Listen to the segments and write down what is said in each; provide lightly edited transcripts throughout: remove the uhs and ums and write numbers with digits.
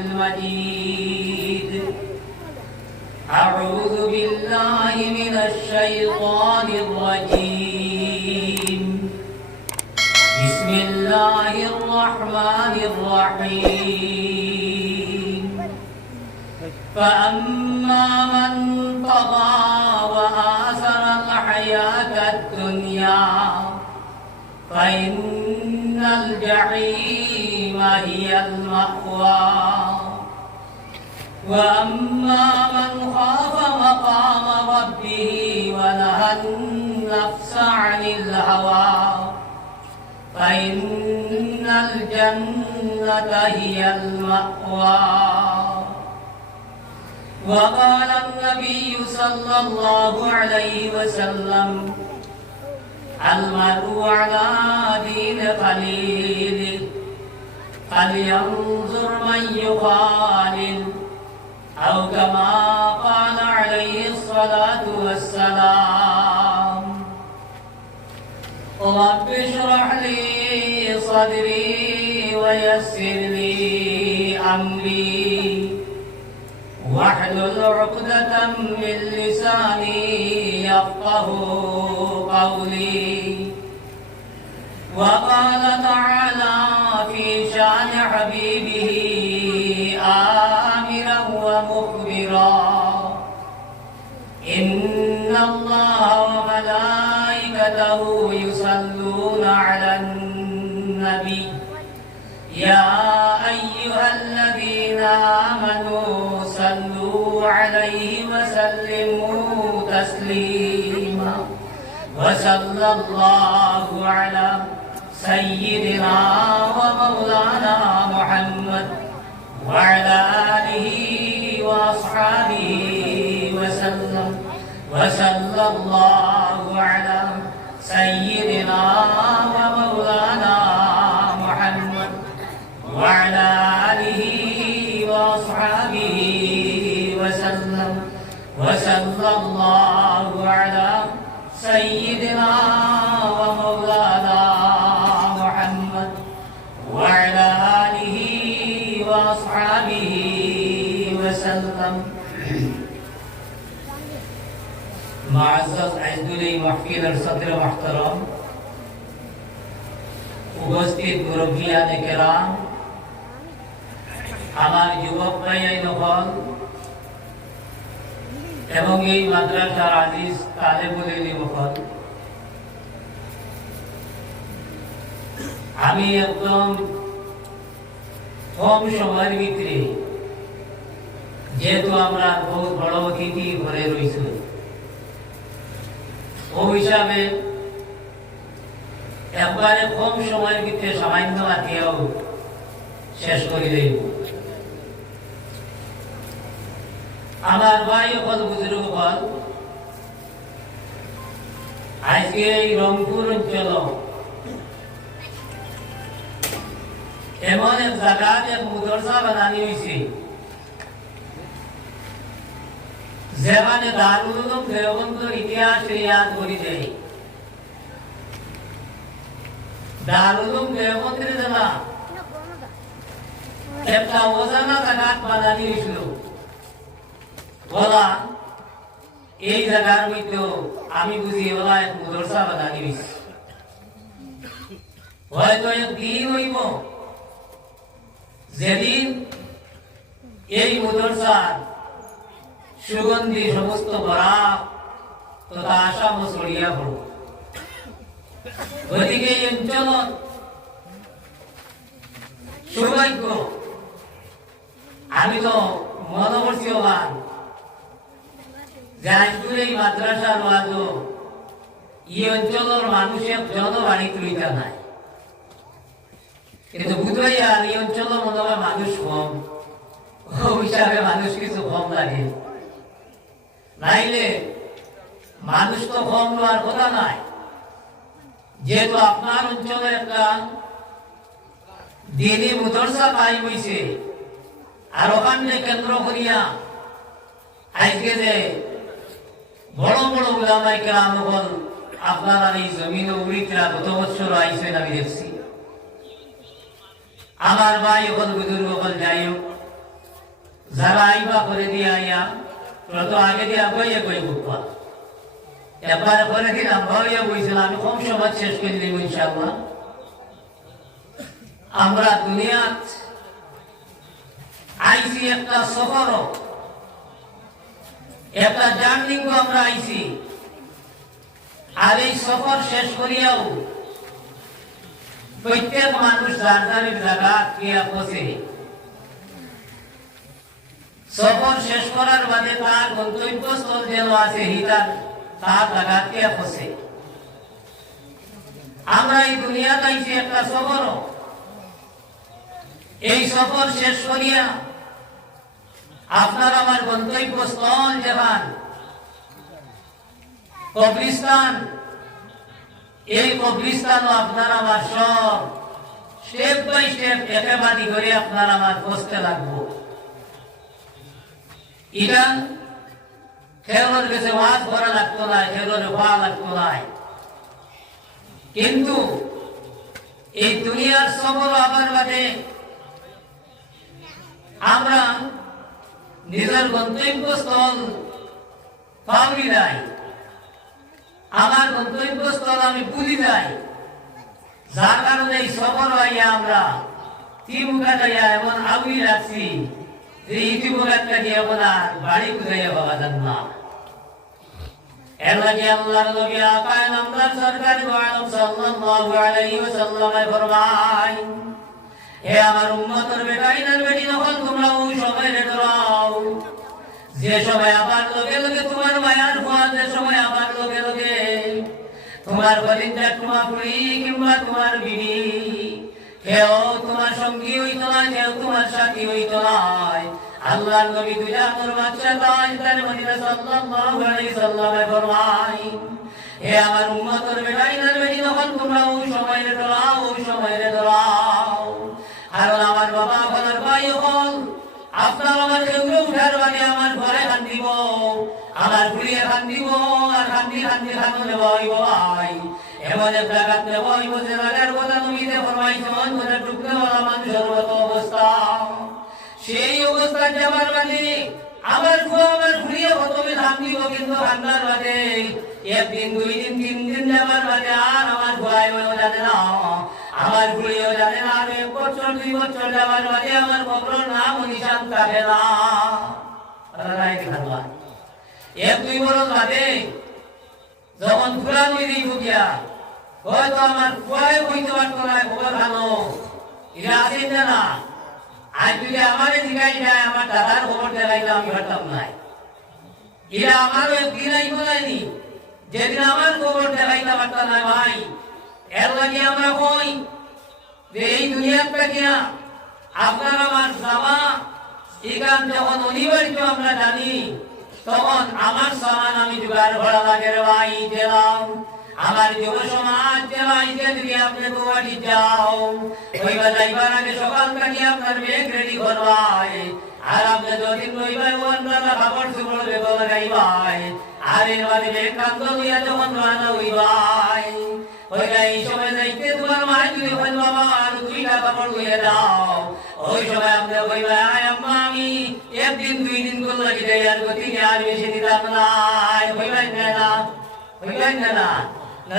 المجيد. أعوذ بالله من الشيطان الرجيم. بسم الله الرحمن الرحيم. فأما من طغى وآثر الحياة الدنيا فإن الجحيم هي المأوى. وأما من خاف مقام ربه ونهى النفس عن الهوى فإن الجنة هي المأوى. وقال النبي صلى الله عليه وسلم: المرء على دين خليله فلينظر من يخالل، أو كما قال عليه الصلاة والسلام. رب اشرح لي صدري ويسر لي أمري واحلل عقدة من لساني يفقه قولي. وقال تعالى في شان حبيبه آمرا ومخبرا: إن الله وملائكته يصلون على النبي يا أيها الذين آمنوا صلوا عليه وسلموا تسليما. وصلى الله على سيدنا ومولانا محمد وعلى آله وأصحابه وسلم. وصلى الله على سيدنا ومولانا محمد وعلى آله وأصحابه وسلم. وصلى الله على سيدنا ومولانا محمد وعلى آله وأصحابه وسلم. معزز عزدুল মাহফিলের সদর মুহতারাম, উপস্থিত মুরব্বিয়ানে কেরাম, আমার যুবক ভাইয়ের নকল এবং এই মাদ্রাসার আজিজ তালেবুল ইলম নকল, আমি একদম কম সময়ের ভিতরে, যেহেতু আমরা বহুত বড় অতিথি ঘরে রয়েছি, ও হিসাবে একবারে কম সময়ের ভিতরে সামান্য আত্মীয় শেষ করে দেব। আমার ভাই হল বুজুর্গ হল, আজকে এই রংপুর অঞ্চল এমন এক জায়গায় এক মাদ্রাসা বানানি হয়েছে যেখানে দারুল উলুম দেওবন্দের ইতিহাস ইয়াদ করে দেয়। দারুল উলুম দেওবন্দের জানা একটা অজানা জায়গা বানানি হয়েছিল। বলা এই জায়গার মধ্যে আমি বুঝি বলা এক মাদ্রাসা বানানি হয়েছে। হয়তো একদিন হইব যেদিন এই মাদ্রাসার সুগন্ধি সমস্ত বরাক তথা আসাম ছড়িয়া পড়ব। গতিকে এই অঞ্চল সৌভাগ্য, আমি তো মনে করছি হলাম যে আজকের এই মাদ্রাসার ওয়াজ এই অঞ্চলের মানুষের জনবাণী তুলিতা নাই, কিন্তু বুঝাই আর এই অঞ্চলের মনে হয় মানুষ কম, ও হিসাবে মানুষ কিছু কম লাগে। নাইলে মানুষ তো কম হওয়ার কথা নাই, যেহেতু আপনার অঞ্চলে একটা দিনী মাদ্রাসা কায়েম হইছে, আর ওখানে কেন্দ্র করিয়া আজকে যে বড় বড় উলামায়ে কেরাম হল আপনারা এই জমিনে উড়িতরা গত বছর আইসেন আমি দেখছি। আমার ভাই হল বুজুর্গ হল যাই যারা আইবা করে দিয়ে আইয়া তোরা তো আগে দিয়া বইয়ে বই বুকবা একবার করে দিলাম ভাইয়া বইছিলাম আমি কম সময় শেষ করে দিব ইনশাআল্লাহ। আমরা দুনিয়াত আইছি একটা সফর একটা জার্নিং আমরা আইছি আর এই সফর শেষ করিয়াও প্রত্যেক মানুষ যার যার জায়গা গিয়া পৌঁছে সফর শেষ করার বাদে তার গন্তব্যস্থল যেন আছে হিতার তার জায়গা গিয়া পৌঁছে। আমরা এই দুনিয়াতে আইছি একটা সফর এই সফর শেষ করিয়া আপনার আমার গন্তব্যস্থল যেখান কবরিস্তান এই কবরিস্তানও আপনার আমার সব স্টেপ বাই স্টেপ একেবারে করে আপনার আমার বসতে লাগবো। এটা খেলোর কাছে ওয়াজ করা লাগতো না, খেলোর হওয়া লাগতো না, কিন্তু এই দুনিয়ার সফর আবার বাদে আমরা নিজের গন্তব্যস্থল পাওয়া যায় আমার গন্তব্যস্থল আমি ভুলি যাই যার কারণে এই সফর হইয়া আমরা তিমুখা যাইয়া এমন আগুই রাখছি যে ইতিমুখাটা দিয়ে এমন আর বাড়ি খুঁজাইয়া পাওয়া যান না। এর লাগে আল্লাহর নবী আকায়ে নামদার সরকার আলম সাল্লাল্লাহু আলাইহি ওয়াসাল্লাম ফরমায় হে আমার উম্মতের বেটাইনার বেটি যখন তোমরা ওই সময় ডরাও যে সময় আবার লগে লগে তোমার মায়ার হওয়া যে সময় আবার লগে লগে তোমার কলিজা তোমার পুরি কিংবা তোমার বিবি কেউ তোমার সঙ্গী হইতো না কেউ তোমার সাথী হইতো না। আল্লাহর নবী দুইটা তোর বাচ্চা তাই তার মদিনা সাল্লাল্লাহু আলাইহি সাল্লামে ফরমায় হে আমার উম্মতের বেটাইনার বেটি যখন তোমরা ওই সময় ডরাও ওই সময় ডরাও কারণ আমার বাবা আমার ভাই হল আপনার আমার কেউরে উঠার বাদে আমার ঘরে খান দিব আমার ঘুরিয়ে খান দিব আর খান্দি খান্দি খানো নেব ভাই এমন এক জায়গাতে নেব যে জায়গার কথা নবীতে ফরমাইছেন ওটা টুকরোওয়ালা মানুষের মতো অবস্থা সেই অবস্থা যাবার বাদে আমার ঘুরিয়ে প্রথমে খান দিব কিন্তু খান্দার বাদে একদিন দুই দিন তিন দিন যাবার বাদে আর আমার ঘুরাইও জানে না আমার ঘুরিয়েও জানে না আর 1 বছর 2 বছর যাবার বাদে আমার কবরের নাম নিশান থাকে না। এক দুই বছর বাদে যখন ঘুরানো দিই ঢুকিয়া হয়তো আমার কুয়ায় বইতে পারতো না খবর খানো এটা আসেন না আজ যদি আমারে জিগাই যায় আমার দাদার খবর দেখাইলে আমি হতাম নাই এরা আমারও একদিন আইব নাইনি যেদিন আমার খবর দেখাইতে পারতাম না ভাই। এর লাগে আমরা কই যে এই দুনিয়াটা কিনা আপনার আমার যাওয়া এখান যখন অনিবার্য আমরা জানি তখন আমার সামান আমি জোগাড় করা লাগে রে ভাই দিলাম আমার যুব সমাজ যে যদি আপনি গুয়াহাটি যাও ওইবা যাইবার আগে সকাল থেকে আপনার ব্যাগ রেডি করবাই আর আপনি যদি রইবাই ওয়ান্ডালা খাবার সুবড় বেগল গাইবাই আর এর বাদে ব্যাগ কান্দ লইয়া যখন রানা হইবাই ওইটা এই সময় যাইতে তোমার মা যদি বল বাবা আর 2টা কাপড় লইয়া দাও ওই সময় আপনি কইবাই আম্মা আমি একদিন 2 দিন করে লাগি যাই আর গতি আর বেশি দিতাম না কইবাই না কইবাই না না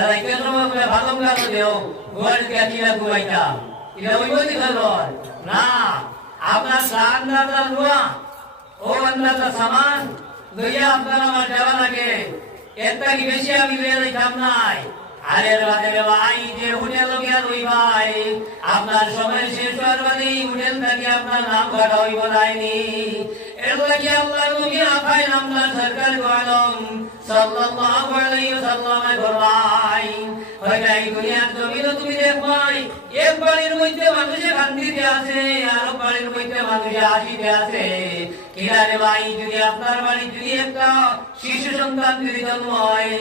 রাইতে সময় বলে ভালো লাগলো দেও গোয়াল কে কিলা গুয়াইতা এটা ওই বলি খবর না আপনার সান্দাটা লোয়া ও আন্দাটা সামান লইয়া আপনার আমার যাওয়া লাগে এত কি বেশি আমি লইয়া যাইতাম নাই। আরে বাদে ভাই যে হোটেল গিয়া রই ভাই আপনার সময় শেষ হওয়ার বাদে হোটেল থেকে আপনার নাম ঘটা হইব নাইনি এর লাগি আল্লাহ নবী আকায়ে নামদার সরকার আলম সাল্লাল্লাহু আলাইহি ওয়াসাল্লাম ফরমায় ওইটা এই দুনিয়ার জমিন তুমি দেখবাই এক বাড়ির মধ্যে মানুষে শান্তিতে আছে আর বাড়ির মধ্যে মানুষে হাসিতে আছে কিনারে ভাই যদি আপনার বাড়ি যদি একটা শিশু সন্তান যদি জন্ম হয়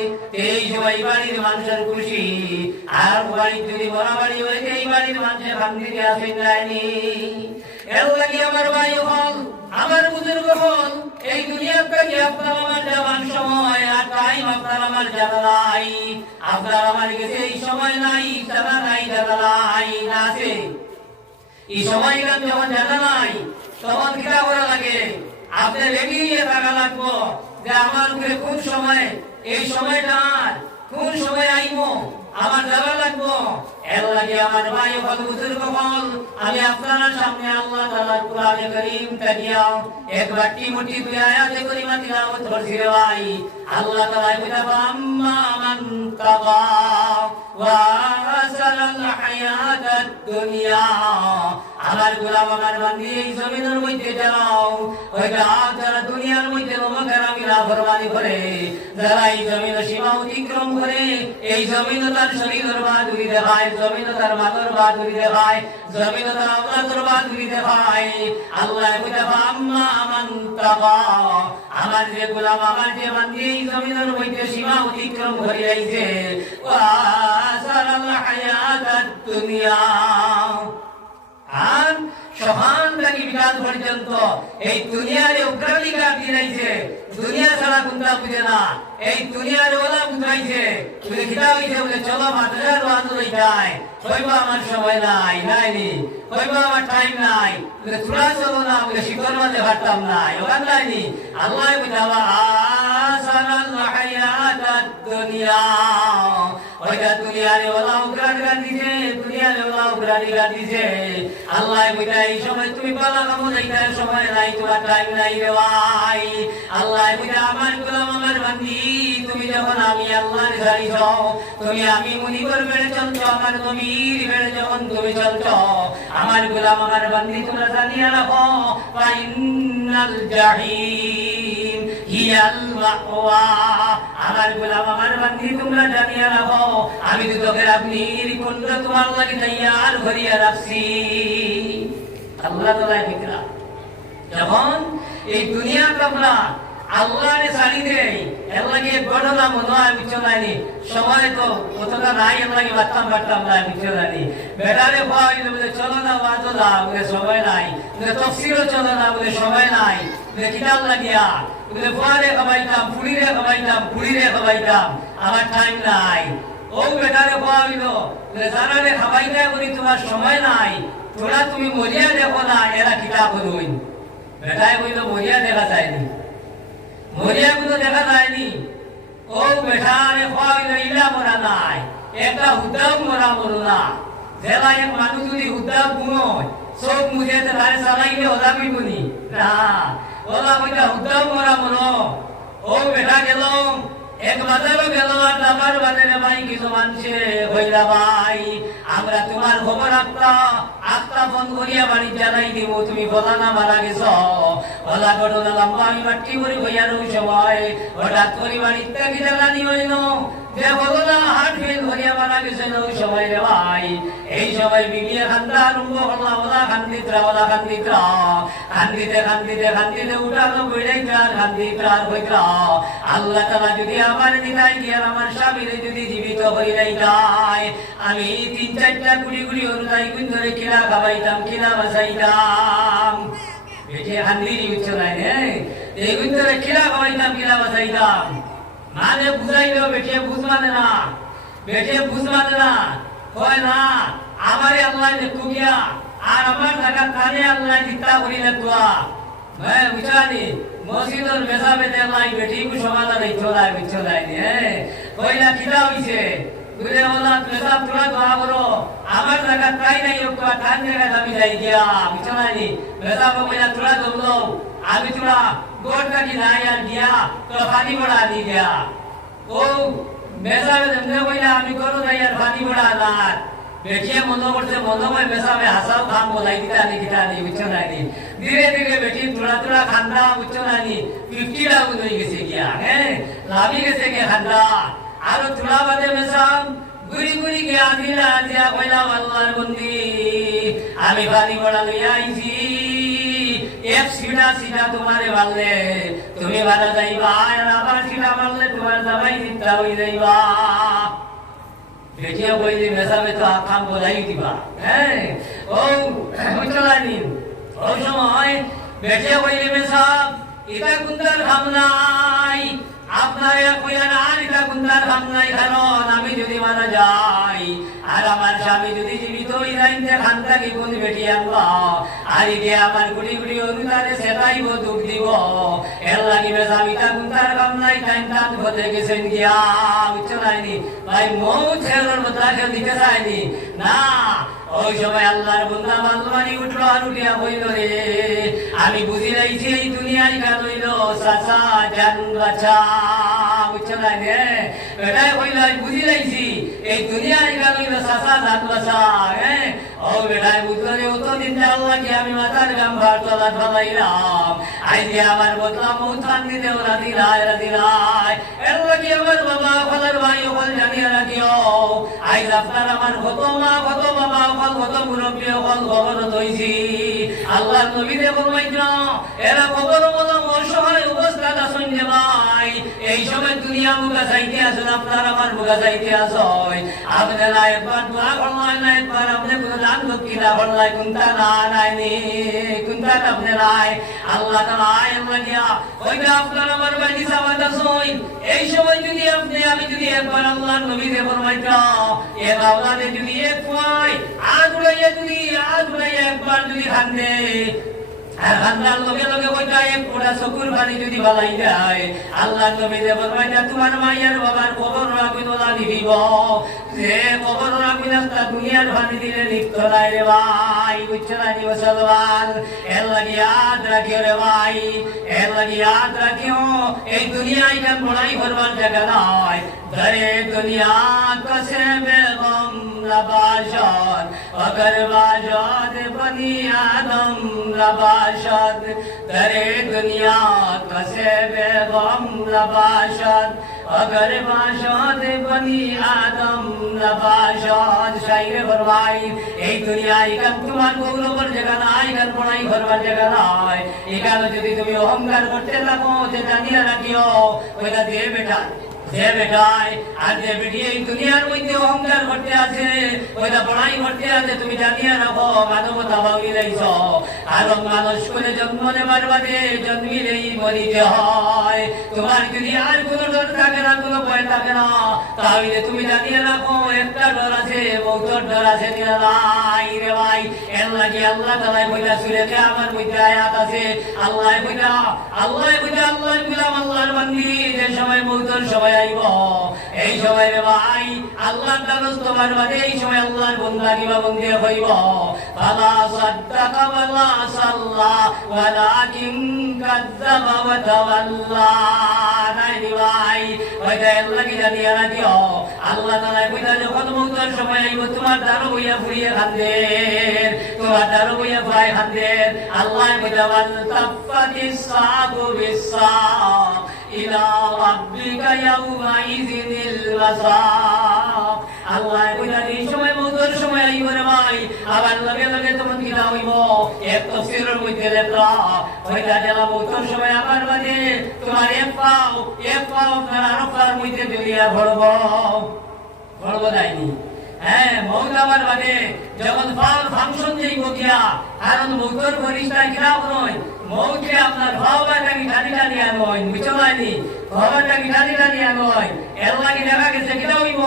এই সময় বাড়ির মানুষের খুশি আর বাড়ি যদি বড় বাড়ি হয় এই বাড়ির মানুষের শান্তিতে আছে যায়নি। এর লাগি আমার ভাই হল আমার বুজুর্গ হল এই দুনিয়াতে কি আপনার আমার যাওয়ার সময় আর টাইম আপনার আমার জানা নাই আপনার আমার কাছে এই সময় নাই জানা নাই জানা নাই না আছে এই সময় যখন জানা নাই তখন কিটা করা লাগে আপনি রেডি হয়ে থাকা লাগবো যে আমার উপরে কোন সময় এই সময়টা কোন সময় আইবো আমার যাওয়া লাগবো এর লাগে আমার ভাই হল বুজুর্গ হল আমি আপনার সামনে আল্লাহ তাআলার কোরআনে কারীম তাকিয়া একবার টিমটি দুই আয়াতে করিমা তিলাওয়াত করছি রে ভাই আল্লাহ তাআলা বলে আম্মা মান তাগা ওয়া আসারাল হায়াতাদ দুনিয়া আমার গোলাম আমার বান্দি এই জমিনের মধ্যে যাও ওইটা যারা দুনিয়ার মধ্যে নমকারামি লাফরমানি করে যারা এই জমিনের সীমা অতিক্রম করে এই জমিন তার শরীরের বাদুরি দেখায় জমিন তার মাথার বাদুরি দেখায় জমিন তার আওলাদের বাদুরি দেখায় আল্লাহ বলে আম্মা মান তাগা আমার যে গোলাম আমার যে বান্দি এই জমিনের মধ্যে সীমা অতিক্রম করে আইছে ওয়া আসারাল হায়াতাদ দুনিয়া আর সমান থেকে বিকাশ পর্যন্ত এই দুনিয়ার অগ্রাধিকার দিয়েছে দুনিয়া ছাড়া কোনটা বুঝে না এই দুনিয়ার ওলা বুঝাইছে বলে খিদা হইছে বলে চলো মাদ্রাসার আন্দোলন যায় কইবা আমার সময় নাই নাইনি কইবা আমার টাইম নাই বলে তোরা চলো না বলে শিকর মাঝে ভাবতাম নাই ওখান নাইনি আল্লাহ বুঝাবা আসারাল হায়াতাদ দুনিয়া ওইটা দুনিয়ার ওলা অগ্রাধিকার দিছে দুনিয়ার ওলা অগ্রাধিকার দিছে আল্লাহ বুঝা এই সময় তুমি পালা কামো যাইতার সময় নাই তোমার টাইম নাই রে ভাই আল্লাহ বুঝা আমার গোলাম আমার বান্দি তুমি যখন আমি আল্লাহর ছাড়িছ তুমি আমি মুনিবর বেড়ে চলছো আমার নবীর বেড়ে যখন তুমি চলছো আমার গোলাম আমার বান্দি তোমরা জানিয়ে রাখো ফাইনাল জাহিম হিয়াল মাওয়া আমার গোলাম আমার বান্দি তোমরা জানিয়ে রাখো আমি তো তোকে আপনি কুণ্ড তোমার লাগে তৈয়ার করিয়া রাখছি আল্লাহ তাআলা ফিকরা যখন এই দুনিয়া আমরা আল্লাহরে ছাড়ি দেই এর লাগে ঘটনা মনে হয় বিচলানি সময় তো কতটা নাই এর লাগে বাড়তাম না বিচলানি বেটারে ভয় বলে চলো না ওয়াজ না বলে সময় নাই বলে তাফসীরও চলো না বলে সময় নাই বলে কিতাব লাগিয়া বলে ফুয়ারে খাবাইতাম পুড়িরে খাবাইতাম আমার টাইম নাই ও বেটারে ভয় বলে জানারে খাবাইতে বলি তোমার সময় নাই তোরা তুমি মরিয়া দেখো না এরা কিতাব হইন বেটায় বইল মরিয়া দেখা যায়নি মরিয়া গুলো দেখা যায়নি ও বেটারে হইল ইলা মরা নাই একটা হুদ্দাও মরা মরু না জেলা এক মানুষ যদি হুদ্দাও ঘুমোয় সব মুখে তারে চালাইলে ওলাবি বুনি না ওলা বইটা হুদ্দাও মরা মরো ও বেটা গেল এক বাজারও গেল আর আমার বাজারে ভাই কিছু মানুষে হইলা ভাই আমরা তোমার খবর আত্মা ফোন করিয়া বাড়ি জানাই দিব তুমি বলা না মারা গেছ বলা ঘটনা লম্বা আমি মাটি করে হইয়ার ওই সময় হঠাৎ করে বাড়ির থেকে জানানি হইল যে বলো না হাট ফেল করিয়া মারা গেছে ওই সময় রে ভাই এই সময় বিবিয়া খান্দা আরম্ভ করলাম ওলা খান্দিতরা খান্দিতে উঠানো বেড়াইতার খান্দিতরার হইতরা আল্লাহ তাআলা যদি আমার দিদাই দিয়ে আমার স্বামীরে যদি জীবিত হই নাই যায় আমি 3-4টা কুড়ি অনুযায়ী গুণ ধরে কিলা খাবাইতাম কিলা বাঁচাইতাম বেটে খান্দিরই উচ্চ নাই এই গুণ ধরে কিলা খাবাইতাম কিলা বাঁচাইতাম মানে বুঝাইলো বেটে বুঝ মানে না কয় না আমারে আল্লাহ দেখু গিয়া আর আমার জায়গা কানে আল্লাহ চিন্তা করি দেখুয়া হ্যাঁ বুঝানি মসজিদের মেসাবে দেখলাই বেটি কু সমাধান এই চলাই কইলা কিলা হইছে বুঝে ওলা মেসাব তোরা দোয়া করো আমার জায়গা তাই নাই ওকা টান জায়গা আমি যাই গিয়া বুঝানি মেসাব কইলা তোরা দমলো আমি তোরা গোটা কি নাই আর গিয়া তো পানি বড়া দি গিয়া ও মেসাবে দেমনে কইলা আমি করো যাই আর পানি বড়া না বেটিয়ে মনে করছে মনে হয় মেসাবে হাসাও খাম বলাই কিতানি বুঝছো নানি ধীরে ধীরে বেটি তোরা খান্দা বুঝছো নানি 50 লাখ হয়ে গেছে গিয়া লাভি গেছে গে খান্দা আর তোরা বাদে মেসাম গুড়ি গিয়া দিয়া কইলা আল্লাহর বন্দি আমি পানি বড়া লইয়া আইছি এক সিধা তোমারে মারলে তুমি মারা যাইবা আর আবার সিধা মারলে তোমার জামাই চিন্তা হয়ে যাইবা বেটিয়া বইলে মেসাবে তো আখাম বলাই দিবা ও বুঝলানি ও সময় বেটিয়া বইলে মেসাব এটা কুন্দার খাম নাই আপনারা কইয়ার আর এটা কুন্দার কাম নাই, কারণ আমি যদি মারা যাই আর আমার স্বামী যদি জীবিত হই যাইতে খান থাকি কোন বেটি আনবা, আর ইকে আমার গুড়ি গুড়ি অনুদারে সেটাইব দুঃখ দিব, এর লাগিবে স্বামীটা কুন্দার কাম নাই, টাইম টান হতে গেছেন গিয়া বুঝছো নাইনি ভাই, মৌ ছেলের মতো দিতে চাইনি না। ওই সময় আল্লাহর বান্দা বান্দবানি উঠলো আর উঠিয়া বইল, রে আমি বুঝি লাইছি এই দুনিয়ায় কাল হইল চাচা জান বাছা, বুঝছো না রে, এটাই কইল আমি বুঝি লাইছি এই দুনিয়ায় কাল হইল চাচা জান বাছা। ও বেটাই বুঝলো রে, অতদিন আল্লাহ কি আমি মাথার গাম ভার তলা ঢালাইলাম, আইজে আমার বদলা মৌথান দিতে ওরা দিলাই দিলাই, এর লাগি আমার বাবা ফলের ভাই ওখান জানিয়ে রাখিও, আইজ আপনার আমার কত মা কত বাবা কত মুরব্বী কল খবর হইছি, আল্লাহর নবীরে ফরমাইল এরা খবর বলো অসহায় অবস্থাত আছেন যে ভাই, এই সময় দুনিয়া মুখা চাইতে আসুন, আপনার আমার মুখা চাইতে আসয়, আপনারা একবার দোয়া করলেন না, একবার আপনি কোনো দান দক্ষিণা করলেন, কোনটা না নাইনি কোনটা আপনি নাই, আল্লাহ তাআলা আল্লাহ দিয়া ওইটা আপনার আমার বাড়ি সাবাদ আসয়, এই সময় যদি আপনি আমি যদি একবার আল্লাহর নবীরে ফরমাইল এ আওলাদে যদি এক পায় আজ উড়াইয়া একবার যদি খান্দে, আর খান্দার লগে লগে ওইটা এক ফোঁটা চকুর পানি যদি বালাই যায়, আল্লাহর নবী ফরমাইল তোমার মাইয়ার বাবার কবর রাখি তোলা দিব, যে কবর রাখি না দুনিয়ার পানি দিলে লিপ্ত নাই রে ভাই, বুঝছো না নি মুসলমান, এর লাগি ইয়াদ রাখিও রে ভাই, এর লাগি ইয়াদ রাখিও এই দুনিয়ায় কেন বড়াই করবার জায়গা নয়, ধরে দুনিয়া কসে বেগম লবাশদ অগর বাজদ বনি আদম লবাশদ, ধরে দুনিয়া কসে বেগম লবাশদ অগর বাজদ বনি আদম লবাশদ। শাইরে ফরমাই এই দুনিয়ায় কেন তোমার গৌরবের জায়গা নাই, কেন বড়াই করবার জায়গা নাই, এখানে যদি তুমি অহংকার করতে থাকো যে জানিয়ে রাখিও ওইটা দিয়ে বেটা যে বেটাই আর যে বেটি এই দুনিয়ার মধ্যে অহংকার করতে আছে ওইটা বড়াই করতে আছে, তুমি জানিয়ে রাখো মানবতা বাউলি লাইছ, কারণ মানুষ করে জন্ম নেবার বাদে জন্মিলেই মরিতে হয়, তোমার যদি আর কোনো ডর থাকে না কোনো ভয় থাকে না, তাহলে তুমি জানিয়ে রাখো একটা ডর আছে, মৌতর ডর আছে নাই রে ভাই, এর লাগে আল্লাহ তাআলা কইলা সুরেতে আমার মধ্যে আয়াত আছে, আল্লাহ কইলা আল্লাহর গোলাম আল্লাহর বান্দি যে সময় মৌতর সময় আইব, এই সময় রে ভাই আল্লাহর দ্বারস্থ হবার বাদে এই সময় আল্লাহর বান্দা কিবা বন্দি হইব, ফালা সাদ্দাকা ওয়ালা সাল্লা ওয়ালাকিন কাযযাবা ওয়া তাওয়াল্লা, নাই রে ভাই ওইটা আল্লাহ কি জানিয়ে রাখিও, আল্লাহ তাআলা কইতা যখন মৌতের সময় আইব তোমার দ্বারো বইয়া ফুরিয়ে খান্দে, তোমার দ্বারো বইয়া ভাই খান্দে, আল্লাহ কইতা ওয়াল তাফাতিস সাকু বিসাক ইলা রাব্বিকা ইয়াউমা ইযিনিল মাসাক, আল্লাহ কইতা এই সময় মৌতের সময় আইব রে ভাই, আবার লগে লগে তোমার কি না হইব, এক তাফসীরের মধ্যে লেখা ওইটা যারা মৌতের সময় আবার বাদে তোমার এক পাও আপনার আরফার মধ্যে দুনিয়া ভরব যায়নি, হ্যাঁ মৌত আবার বাদে যখন ফাল ফাংশন যাইব গিয়া, কারণ মৌতের পরিষ্কার কিরাও নয়, মৌতে আপনার ভাবাটাকে টানি টানি আনয়, বুঝতে পারিনি ভাবাটাকে টানি টানি আনয়, এর লাগে দেখা গেছে কিনা হইব,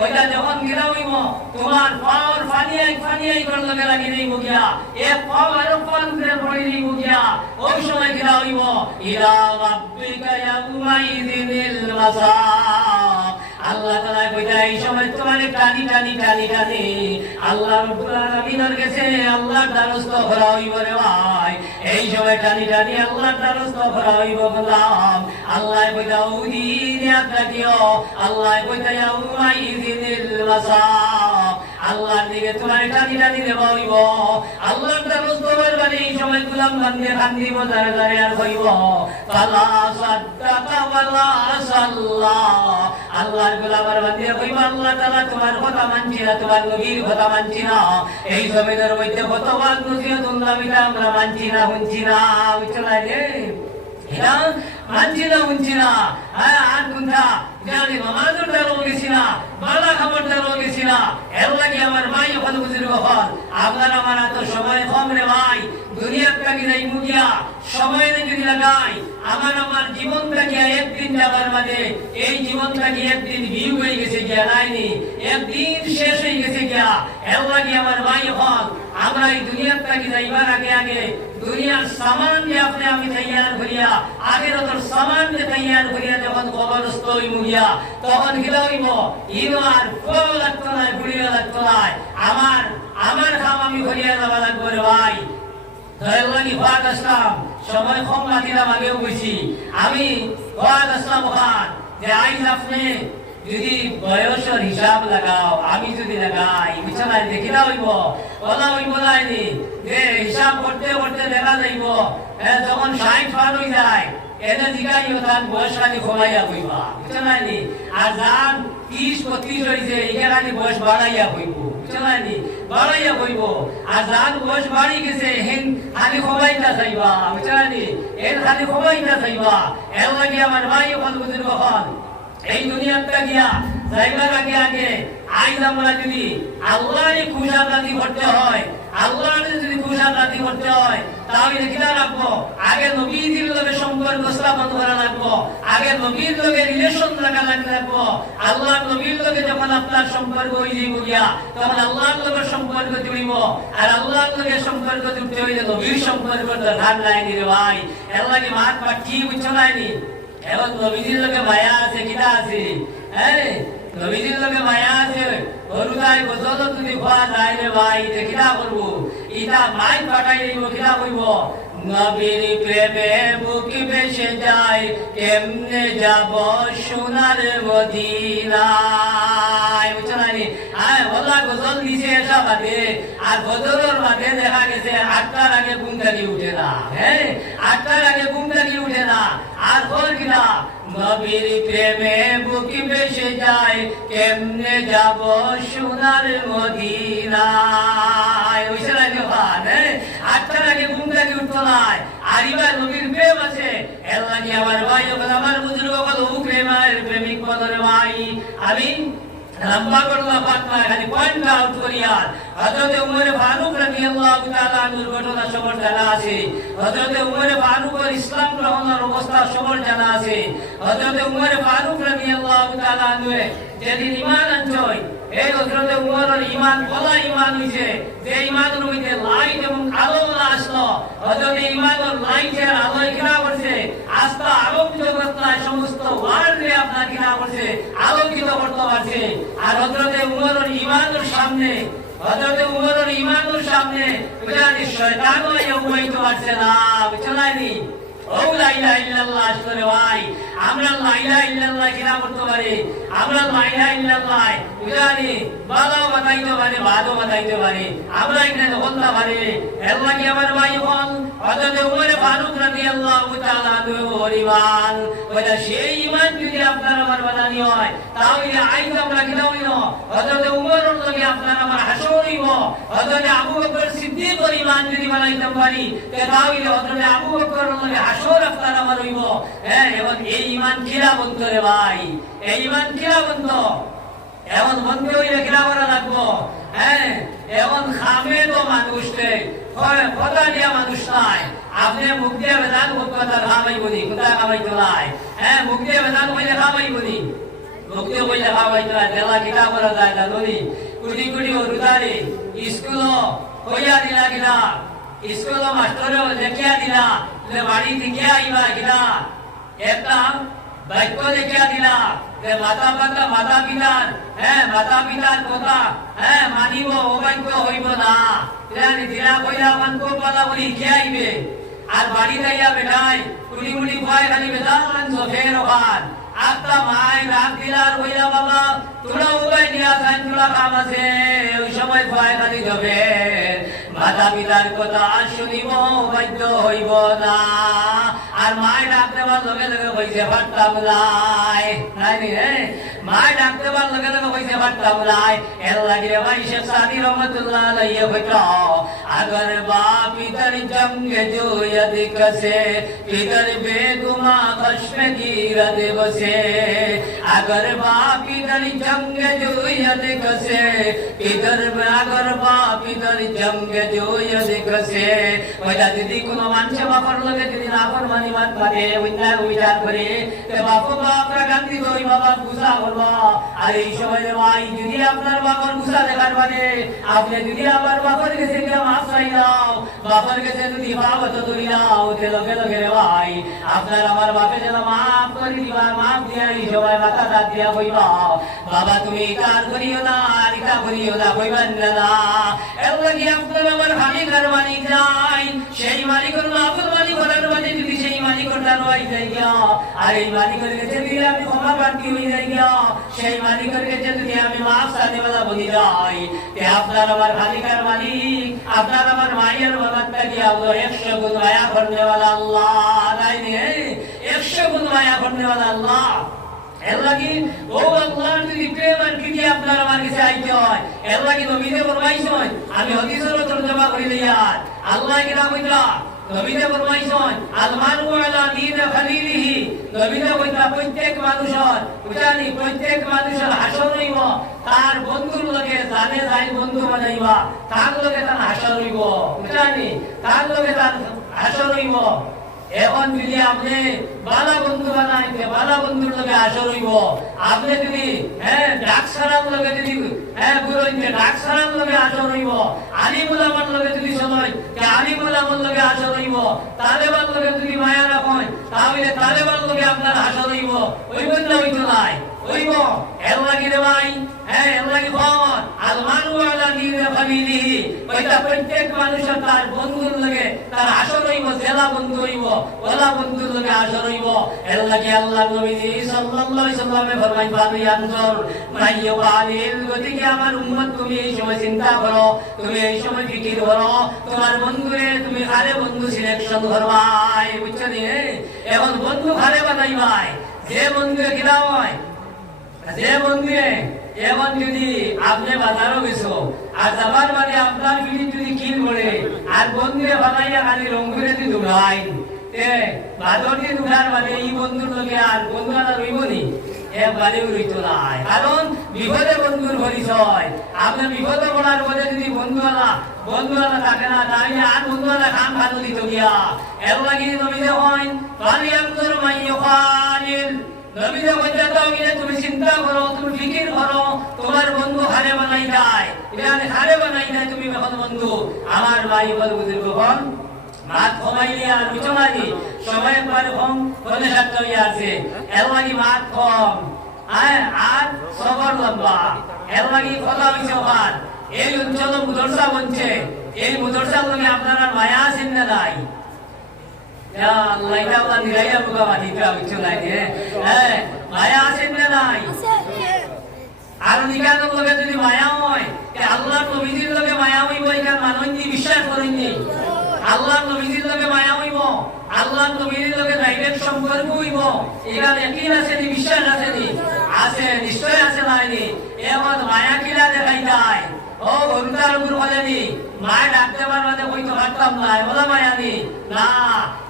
ওইটা যখন কিনা হইব তোমার পাওয়ার ফানিয়াই করলে লাগি নেই গিয়া, এক পাও আরো পান করে পড়ে নেই গিয়া, ওই সময় কিনা হইব ইলা রাব্বিকা ইয়াউমাইযিনিল মাসাক, আল্লাহ তাআলা কইতা এই সময় তোমার টানি টানি টানি টানি আল্লাহ রাব্বুল আলামিনের কাছে আল্লাহর দ্বারস্থ করা হইব রে ভাই, এই সময় টানি টানি আল্লাহর দ্বারস্থ করা হইব গোলাম, আল্লাহ কইতা উদিন ইয়াদ রাখিও, আল্লাহ কইতা ইয়াউমাইযিনিল মাসাক, আল্লাহর দিকে তোমার টানি টানি দেওয়া হইব, আল্লাহর দ্বারস্থ করবার এই সময় গোলাম বান্দে কান্দিব দাঁড়ে দাঁড়ে আর হইব, ফালা সাদ্দাকা ওয়ালা সাল্লা, আল্লাহর গোলামের বান্দে কইবা আল্লাহ তাআলা তোমার কথা মানছি না, তোমার নবীর কথা মানছি না, এই জমিনের মধ্যে কত বার নসিহতুল্লাহ বিটা আমরা মানছি না শুনছি না, বুঝছো না রে, এটা মানছি না শুনছি না, আর কোনটা জানি নামাজের দ্বারা গেছি না, বালা খাবার দ্বারা গেছি না, এর লাগে আমার ভাই ওখানে বুঝির কখন আপনার আমার এত সময় কম রে ভাই, দুনিয়ার টাকি যাই মুগিয়া সময় যদি লাগাই আমার জীবনটা কি একদিন যাবার মানে এই জীবনটা কি একদিন ভিউ হয়ে গেছে গিয়া নাইনি একদিন শেষ হয়ে গেছে গিয়া এর লাগে আমার ভাই হল আমরা এই দুনিয়াটা কি যাইবার আগে আগে দুনিয়ার সামান যে আপনি আমি তৈয়ার করিয়া আখিরাতের সামান যে তৈয়ার করিয়া যখন কবরস্থ হইব গিয়া তখন কি হইব ইনো আর ফল লাগতো না গুড়িয়া লাগতো না আমার কাম আমি করিয়া যাওয়া লাগবে রে ভাই দয়ালবাগি ফাদ আসলাম সময় কম লাগিলাম আগেও বলছি আমি ফাদ আসলাম খান যে আইজ আপনি যদি বয়সের হিসাব লাগাও আমি যদি লাগাই বিছানায় দেখিলা হইব বলা হইব নাইনি যে হিসাব করতে করতে দেখা যাইব যখন 60 পার হয়ে যায় এনে জিগাইও তার বয়স খালি কমাইয়া হইবা বুঝলাইনি আর যান 30-35 হইছে একে খালি বয়স বাড়াইয়া হইব বুঝলাইনি বাড়াইয়া হইব আর যান বয়স বাড়ি গেছে হেন খালি কমাইতা যাইবা বুঝলাইনি এর খালি কমাইতা যাইবা এর লাগি আমার ভাই ওখান বুঝিব হল এই দুনিয়াটা গিয়া যাইবার আগে আগে আইজ আমরা যদি আল্লাহরই খুশামদি করতে হয় আল্লাহর যদি খুশামদি করতে হয় তাহলে কিনা রাখবো আগে নবীর লগে সম্পর্ক স্থাপন করা লাগবো আগে নবীর লগে রিলেশন রাখা লাগবো আল্লাহর নবীর লগে যখন আপনার সম্পর্ক হয়ে যাইব গিয়া তখন আল্লাহর লগে সম্পর্ক জুড়িব আর আল্লাহর লগে সম্পর্ক জুড়তে হইলে নবীর সম্পর্ক দরকার নাই রে ভাই এর লাগে মাত পাঠি বুঝছো নাইনি এখন নবীজির লোকে মায়া আছে কিনা আছে হ্যাঁ নবীজির লোকে মায়া আছে হরুদাই গোসল যদি খোয়া যায় রে ভাই কিনা করবো ইটা মাই পাঠাই দিব কিনা করব নবীর প্রেমে বুক ভেসে যায় কেমনে যাব সোনার মদিনায় বুঝছো না হ্যাঁ বলা গোসল দিছে এসা বাদে আর গোসলের বাদে দেখা গেছে 8টার আগে ঘুম থেকে উঠে না হ্যাঁ 8টার আগে ঘুম থেকে উঠে না আর বল কিনা নবীর প্রেমে বুক ভেসে যায় কেমনে যাব সোনার মদিনায় বুঝছো না হ্যাঁ 8টার আগে ঘুম থেকে উঠতো না আর এবার নবীর প্রেম আছে এর লাগে আমার ভাই আমার বুজুর্গ কত প্রেমিক বদরে ভাই আমি লম্বা করলা ফাতমা খালি পয়েন্ট আউট করিয়া হযরত উমর ফারুক রাদিয়াল্লাহু তাআলা আনহুর ঘটনা সবার জানা আছে হযরত উমর ফারুকের ইসলাম গ্রহণের অবস্থা সবার জানা আছে হযরত উমর ফারুক রাদিয়াল্লাহু তাআলা আনহু যেদিন ঈমান আনছয় এই হযরত উমরের ঈমান বলা ঈমান হইছে যে ঈমানের মধ্যে লাইট এবং আলো আসলো হযরত ঈমানের লাইটের আলো কিনা করছে আস্থা আলোক জগৎটায় সমস্ত ওয়ার্ল্ডে আপনার কিনা করছে আলোকিত করতে পারছে আর হযরত উমরের ঈমানের সামনে বুঝানি শয়তানও ইউমাইতে পারছে না বুঝলাইনি ও লা ইলাহা ইল্লাল্লাহ আসলে ভাই আমরা লা ইলাহা ইল্লাল্লাহ কিনা করতে পারি আমরা লা ইলাহা ইল্লাল্লাহ বুঝানি ভালো বানাইতে পারি ভালো বানাইতে পারি আমরা এখানে বলতে পারি এর লাগি আমার ভাই হল হযরত উমর ফারুক রাদিয়াল্লাহু তাআলা আনহুর ঈমান ওটা সেই ঈমান যদি আপনার আমার বানানি হয় তাহলে আইজ আমরা কিনা হইল হযরত উমরের লগে আপনার আমার হাসর হইব হযরত আবু বকর সিদ্দিকের ঈমান যদি বানাইতে পারি তাহলে হযরত আবু বকরের লগে হাসর আপনার আমার হইব হ্যাঁ এবং এই ঈমান কিরা বন্ধ রে ভাই এই ঈমান কিরা বন্ধ এমন বন্ধ হইলে কিরা করা লাগবো হ্যাঁ এমন খামে তো মানুষকে কথা দিয়া মানুষ নাই আপনি মুখ দিয়ে বেদান কথা খামাই বলি কোথা খামাই তোলাই হ্যাঁ মুখ দিয়ে বেদান হইলে খামাই বলি মুখ দিয়ে হইলে খামাই তোলাই দেলা কিনা করা যায় জানি কুড়ি কুড়ি রুদারি স্কুল হইয়া দিলা কিনা স্কুল মাস্টারে দেখিয়া দিলা বাড়ি দেখিয়া আইবা কিনা একটা বাক্য দেখিয়া দিলা মাতা পিতার কথা মানিব অবাক্য হইব না দিলা কইলা মানব বলা বলি খেয়াইবে আর বাড়ি যাইয়া বেটাই কুড়ি মুড়ি খুয়াই খালি বেদান জফের ওখান আত্মা মায় রাগ দিলার কইলা বাবা তোরা উপায় দিয়া খান তোরা কাম আছে ওই সময় খুয়াই খালি জফের মাতা পিতার কথা শুনিব বাধ্য হইব না আর মায় ডাক দেবার লগে লগে কইছে ফাট্টা বুলাই নাই রে মায় ডাক দেবার লগে লগে কইছে ফাট্টা বুলাই এর লাগে ভাই শেখ সাদি রহমাতুল্লাহ আলাইহি কইতো अगर बाप इधर जंग जो यदि कसे इधर बेगुमा खश्म गिरद बसे अगर बाप इधर जंग जो यदि कसे इधर अगर बाप इधर जंग जो यदि कसे ওইটা যদি কোনো মানুষে বাপর লগে যদি না ফরমানি মান করে ওইটা বিচার করে তে বাপ বাপরা গান্ধী কই বাবা গুসা করবা আর এই সময় ভাই যদি আপনার বাপর গুসা দেখার মানে আপনি যদি আবার বাপর কাছে গিয়ে মাফ চাই দাও বাপর কাছে যদি বাবা তো ধরি দাও তে লগে লগে রে ভাই আপনার আমার বাপে যেন মাফ করে দিবা মাফ দিয়া এই সময় মাথা দাঁত দিয়া কইবা বাবা তুমি ইতার করিও না আর ইতা করিও না কইবেন না এর লাগি আপনার আমার খালি কারবানি যাই সেই মালিকের মাফুল মালিক করার মানে যদি সেই মালিকের দারওয়াই যাই গিয়া আর এই মালিকের কাছে যদি আমি ক্ষমা প্রার্থী হয়ে যাই গিয়া সেই মালিকের কাছে যদি আমি মাফ চাইতে বলা বলি যাই তে আপনার আমার খালিকার মালিক আপনার আমার মায়ের বাবাটা কি আল্লাহ 100 গুণ মায়া করনে वाला আল্লাহ নাই রে 100 গুণ মায়া করনে वाला আল্লাহ এর লাগি ও আল্লাহর যদি প্রেম আর কি আপনার আমার কাছে আইতে হয় এর লাগি নবীতে ফরমাইছেন আমি হাদিসের তরজমা করে দেই আর আল্লাহ কি নাম কইলা নবীতে ফরমাইছেন আল মানু আলা দীন খলিলিহি নবীতে কইলা প্রত্যেক মানুষের বুঝানি প্রত্যেক মানুষের হাসর হইব তার বন্ধুর লগে জানে যাই বন্ধু বানাইবা তার লগে তার হাসর হইব বুঝানি তার লগে তার হাসর হইব এখন যদি আপনি বালা বন্ধু বানাইতে বালা বন্ধুর লগে আসর হইব আপনি যদি ডাকসারাম লগে যদি বুঝইতে ডাকসারাম লগে আসর হইব আলিমুল আমার লগে যদি সময় আলিমুল আমার লগে আসর হইব তালেবান লগে যদি মায়া রাখেন তাহলে তালেবান লগে আপনার আসর হইব হইব না হইতো নাই হইব এর লাগি রে ভাই এর লাগি ফোন আল মানু আলা দীন খলিলিহি ওইটা প্রত্যেক মানুষের তার বন্ধুর লগে তার আসর হইব জেলা বন্ধু হইব ওলা বন্ধুর লগে আসর হইব এর লাগি আল্লাহর নবী সাল্লাল্লাহু আলাইহি সাল্লামে ফরমাই বানি আনজর মাইয়ো বালিল গতিকে আমার উম্মত তুমি এই সময় চিন্তা করো তুমি এই সময় ফিকির করো তোমার বন্ধুরে তুমি আরে বন্ধু সিলেকশন করবাই বুঝছো নি এখন বন্ধু ঘরে বানাইবাই যে বন্ধু কিনা হয় যে বন্ধু এখন যদি আপনি বাজারও গেছো আর যাবার মানে আপনার পিঠে যদি কিল পড়ে আর বন্ধুরে বানাইয়া খালি রঙুরে যদি দৌড়াই বাদর দিয়ে দৌড়ার মানে এই বন্ধুর লোকে আর বন্ধু আর রইব নি একবারেও রইতো নাই কারণ বিপদে বন্ধুর পরিচয় আপনার বিপদে পড়ার পরে যদি বন্ধুওয়ালা থাকে না তাহলে আর বন্ধুওয়ালা খান খানো দিত গিয়া এর লাগি নবীতে হয় ফালিয়ামতুর মাইয়ুখালিল নবীতে বলতে গিয়ে তুমি চিন্তা করো তুমি ফিকির করো তোমার বন্ধু হারে বানাই যায় মানে হারে বানাই যায় তুমি এখন বন্ধু আমার ভাই বল বুঝিব কোন মাত কমাইলে আর বিচমারি সময় একবার কম বলে থাকতে আছে এর লাগি মাত কম আর সবর লম্বা এর লাগি কথা হইছে আমার এই অঞ্চল মুদরসা বনছে এই মুদরসা লগে আপনারা মায়া আছেন না নাই ইয়া আল্লাহ এটা আল্লাহ নিরাইয়া বুকা মাটিটা হইছে নাই মায়া আছেন না নাই আর নিকানোর লগে যদি মায়া হয় তে আল্লাহর নবীর লগে মায়া হইব এখান মানুষ বিশ্বাস করেননি আল্লাহর নবীর লগে মায়া হইব আল্লাহর নবীর লগে ডাইরেক্ট সম্পর্ক হইব এখানে একই আছে নি বিশ্বাস আছে নি আছে নিশ্চয় আছে নাইনি এমন মায়া কিলা দেখাই যায় ও বন্ধুর উপর বলেনি মায়া ডাকতে পারবে কইতো পারতাম না ওলা মায়া নি না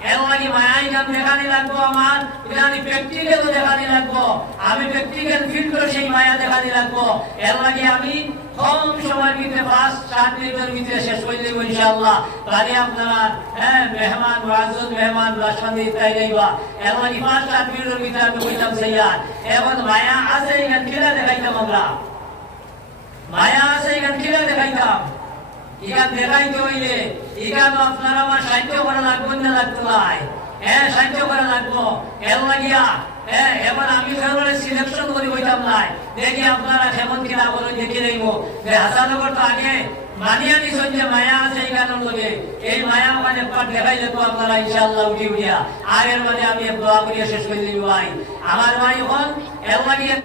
এর লাগি মায়াই গান দেখানি লাগবো আমার জানি প্র্যাকটিক্যাল দেখানি লাগবো আমি প্র্যাকটিক্যাল ফিল করে সেই মায়া দেখানি লাগবো এর লাগি আমি কম সময়ের ভিতরে 5-7 মিনিটের ভিতরে শেষ করে দেব ইনশাআল্লাহ তাহলে আপনারা মেহমান ওয়াজুদ মেহমান রাশাদি তাই যাইবা এর লাগি 5-7 মিনিটের ভিতরে আমি কইতাম সাইয়ার এখন মায়া আছে গান কিলা দেখাইতাম আমরা মায়া আছে গান কিলা দেখাইতাম ইগান দেখাইতে হইলে ইগান আপনারা আমার সাহায্য করা লাগবে না লাগতো নাই সাহায্য করা লাগবো এর লাগিয়া এবার আমি ফেরোলে সিলেকশন করি হইতাম নাই দেখি আপনারা কেমন কিনা বলেন দেখি নেইব যে হাসানগর তো আগে মানিয়া নিছেন যে মায়া আছে এই গানের লগে এই মায়া মানে পাঠ দেখাই যেত আপনারা ইনশাআল্লাহ উঠি উঠিয়া আর এর মানে আমি দোয়া করিয়া শেষ করে দিই ভাই আমার ভাই হন এর লাগিয়া